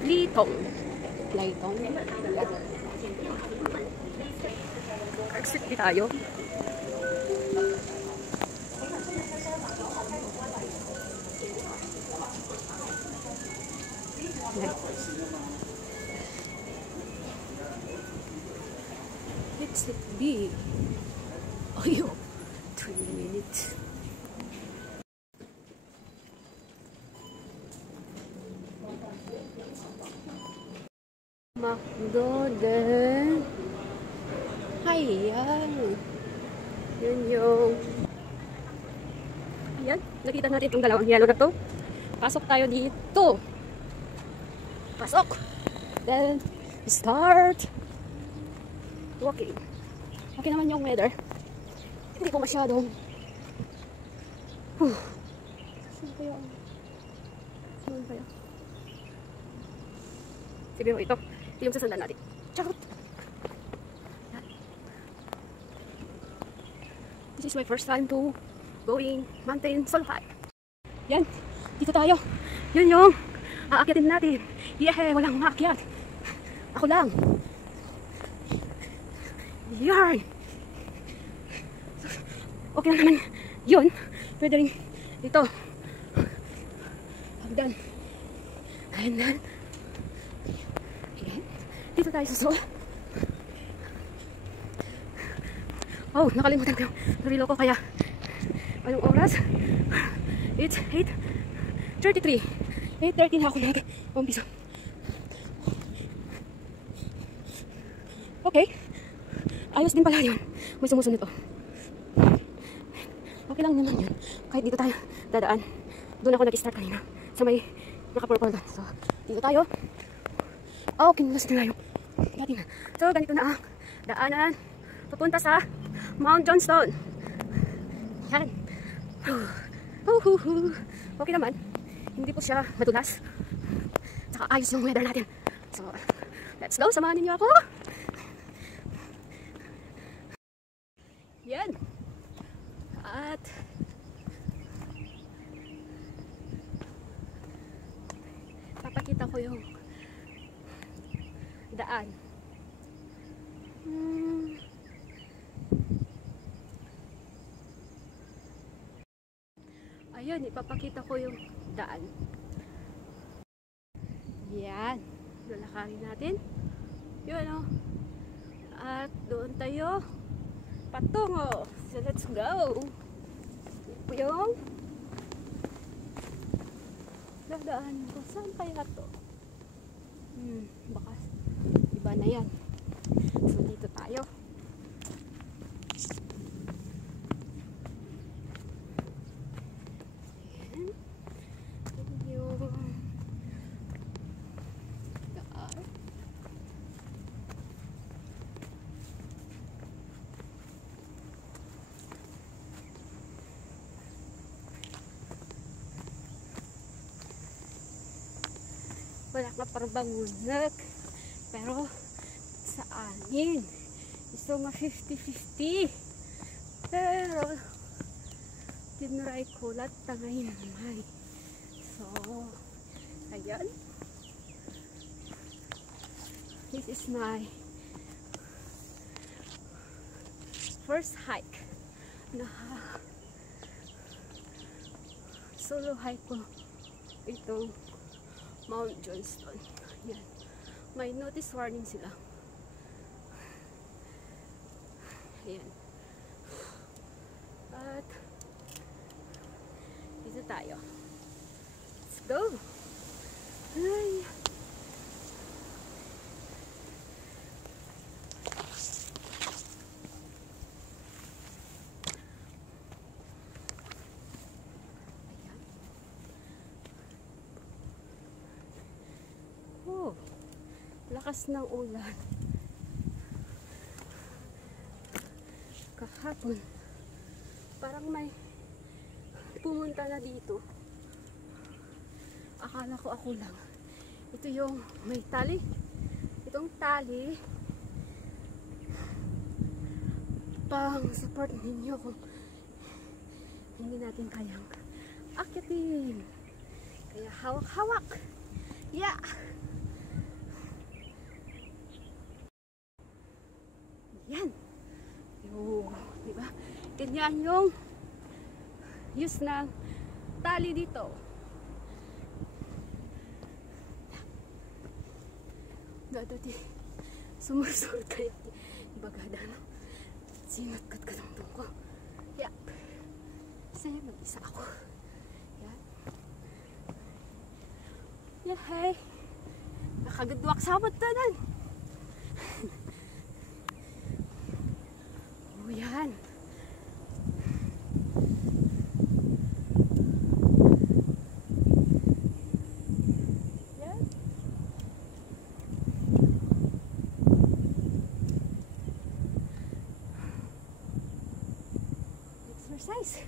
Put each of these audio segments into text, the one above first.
Litong. Litong. Exit di tayo. Exit B. Ayo. 3 minutes. McDonald's. Ayan. Yun yung... Ayan. Nakita natin itong dalawang yellow na to. Pasok tayo dito. Pasok. Then, start walking. Okay naman yung weather. Hindi ko masyadong... Saan kaya? Saan kaya? Sige mo ito. Ito yung sasandan natin. Charot! This is my first time to going mountain solo hike. Yan. Dito tayo. Yun yung aakyatin natin. Yehe! Walang maakyat. Ako lang. Yarn! Okay lang naman yun. Pwede rin dito. Hagdan. And then, dito tayo sa sol. Oh, nakalimutan ko yung relo ko kaya anong oras? It's 8:33. 8:30 na ako nag-umpisa. Okay. Ayos din pala yun. May sumusunod to. Okay lang naman yun. Kahit dito tayo dadaan. Doon ako nag-start kanina. Sa may naka-purple doon. So, dito tayo. Oh, kinulas din tayo. So, ganito na ang daanan. Papunta sa Mount Johnston. Yan. Okay naman. Hindi po siya madulas. Saka ayos yung weather natin. So, let's go. Samahan ninyo ako. Yan. At papakita ko yung daan. Ayun, ipapakita ko yung daan. Yan. Lalakarin natin. Yun o. At doon tayo patungo. So, let's go. Yan po yung dadaan ko. Saan kaya to? Baka iba na yan. So, dito tayo. Ayan. Yung daan. Wala ka parang bangunak. Pero sa amin gusto nga 50-50. Pero tinry ko lahat tangay naman. So ayan. This is my first hike na solo hike ko itong Mount Johnston. Yan. May notice warning sila. Ayan. At dito tayo. Let's go! Ay! Oh, lakas ng ulan. Kahapon, parang may pumunta na dito. Akala ko ako lang. Ito yung may tali. Itong tali, pang support ninyo kung hindi natin kayang akyatin. Kaya hawak-hawak. Yeah! Yan. Yung, diba? Ganyan yung use ng tali dito. Dati sumusunod kayo. Bagada, no? Singat-kat ka ng ko. Yap. Saya mag-isa ako. Yan. Yan, hey. Nakagadwak sabot na nun. Oh, yan. Yan. Exercise.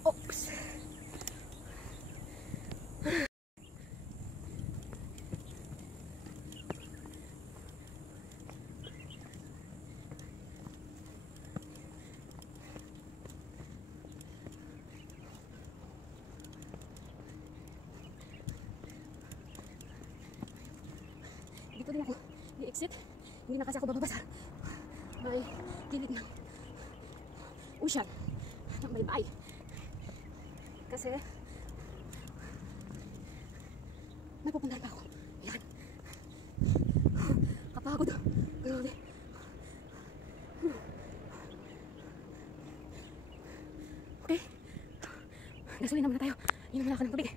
Oops. Dito din ako i-exit. Hindi na kasi ako bababa sa may gilid ng ocean ng baybay. Kasi may pupuntahan pa ako. Yan. Kapagod. Grabe. Okay. Gasolina muna tayo. Inom muna ako ng tubig.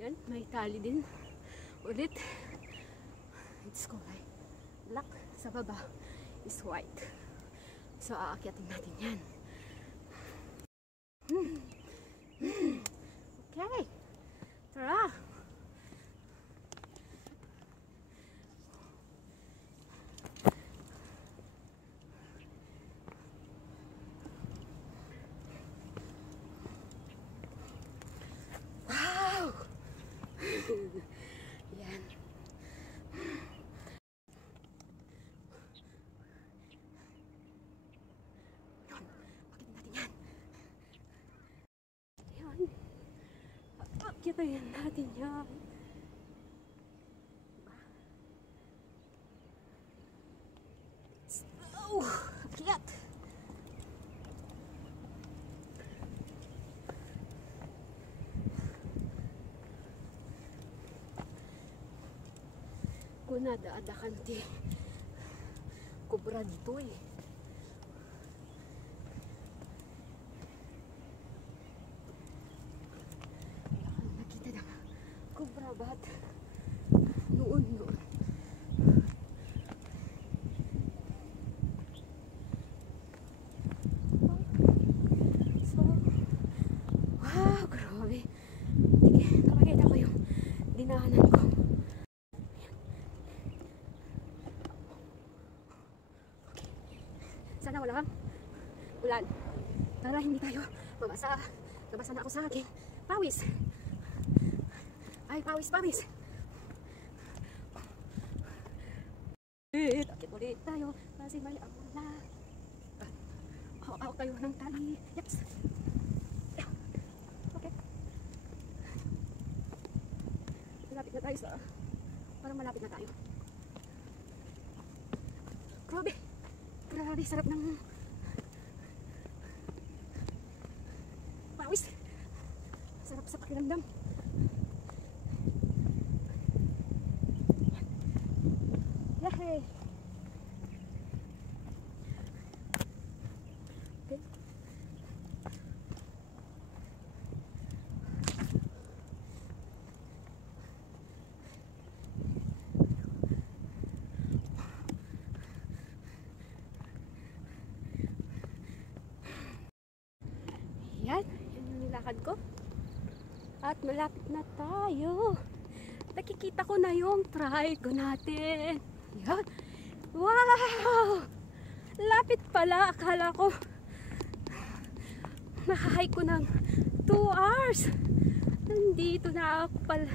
Yan, may tali din. Ulit. It's kulay black. Sa baba is white. So, aakyatin natin yan. Okay. Tara! Yan. Yun. Pakitin natin yan. Yan. Pakitin natin yan. Oh, akyat. Kunada-adakan ti kubra dito eh. Nakita na kubra bat noon. So, wow, grabe. Sige, napakita ko yung dinahanan ko. Sana walang ulan para hindi tayo mabasa. Nabasa na ako sa aking pawis. Ay, pawis. Akit ulit tayo kasi may amula. Hawak tayo ng tali. Yes. Okay. Malapit na tayo sa... Parang malapit na tayo. Grabe. Grabe, sarap ng pawis. Sarap sa pakiramdam. Yahey! Okay. Yan yung nilakad ko. At malapit na tayo. Nakikita ko na yung trigo natin. Yan. Wow! Lapit pala. Akala ko nakahike ko ng 2 hours. Nandito na ako pala.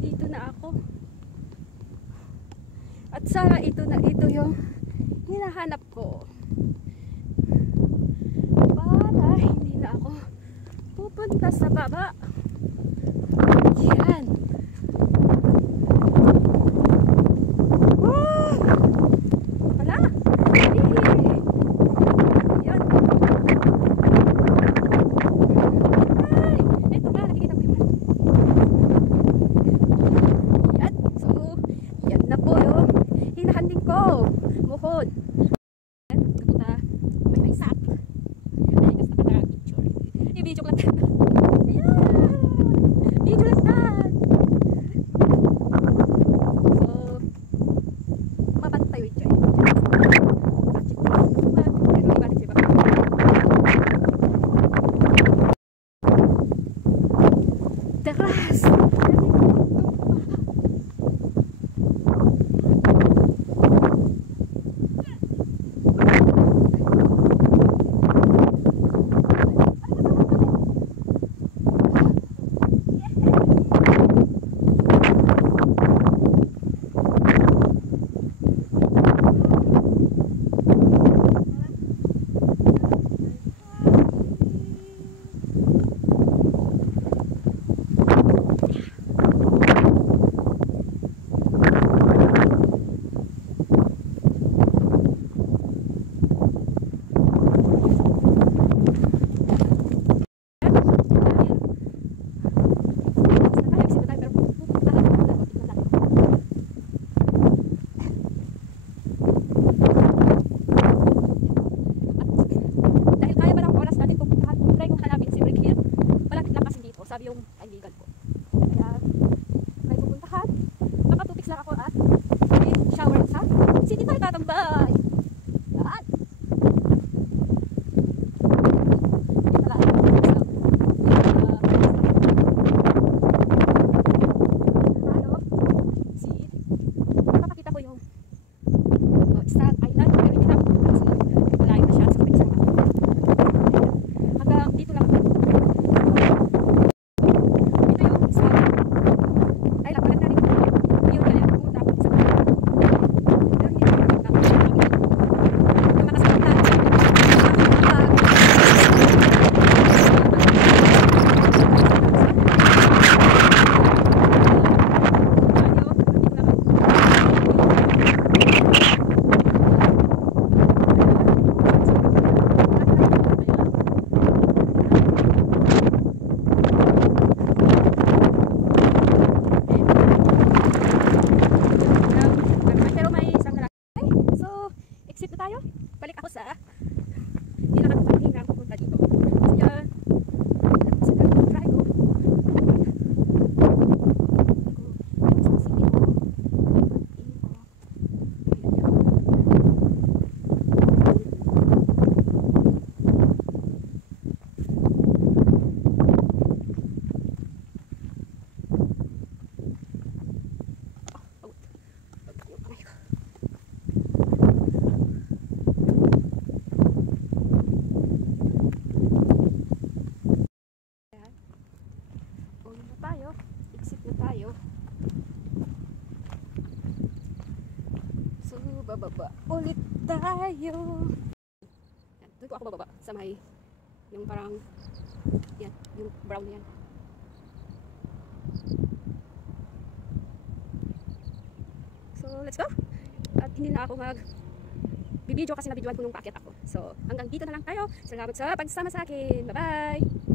Dito na ako. At sana ito yung hinahanap ko. Para hindi na ako pupunta papunta sa baba. Yan. Wow! Wala. Yan. Ay, ito ba, nakikita ko yung yan. So, yan na po yung hinahanding ko. Muhod. Yan, kapunta. May naisap. Ay, basta ka na picture. I-video ko lang. Ayan. Video lang yan. So, mapantay with Joy. Teras. Sabi yung kaibigan ko. Kaya, may pupuntahan. Makatupix lang ako at may shower sa city tayo tatambay. Lahat. Napakita ko yung Stag Island. Pero hindi na ako kasi malayo na siya. Hanggang dito lang ako. Tayo, balik ako sa hindi na kami pahinga pupunta dito. So yan, sa try ko. Exit na tayo. So, bababa ulit tayo. Yan, doon ko ako bababa sa may yung parang yan, yung brown yan. So, let's go. At hindi na ako bibidyo kasi nabidyoan ko nung paakyat ako. So, hanggang dito na lang tayo. Salamat sa pagsama sa akin. Bye-bye!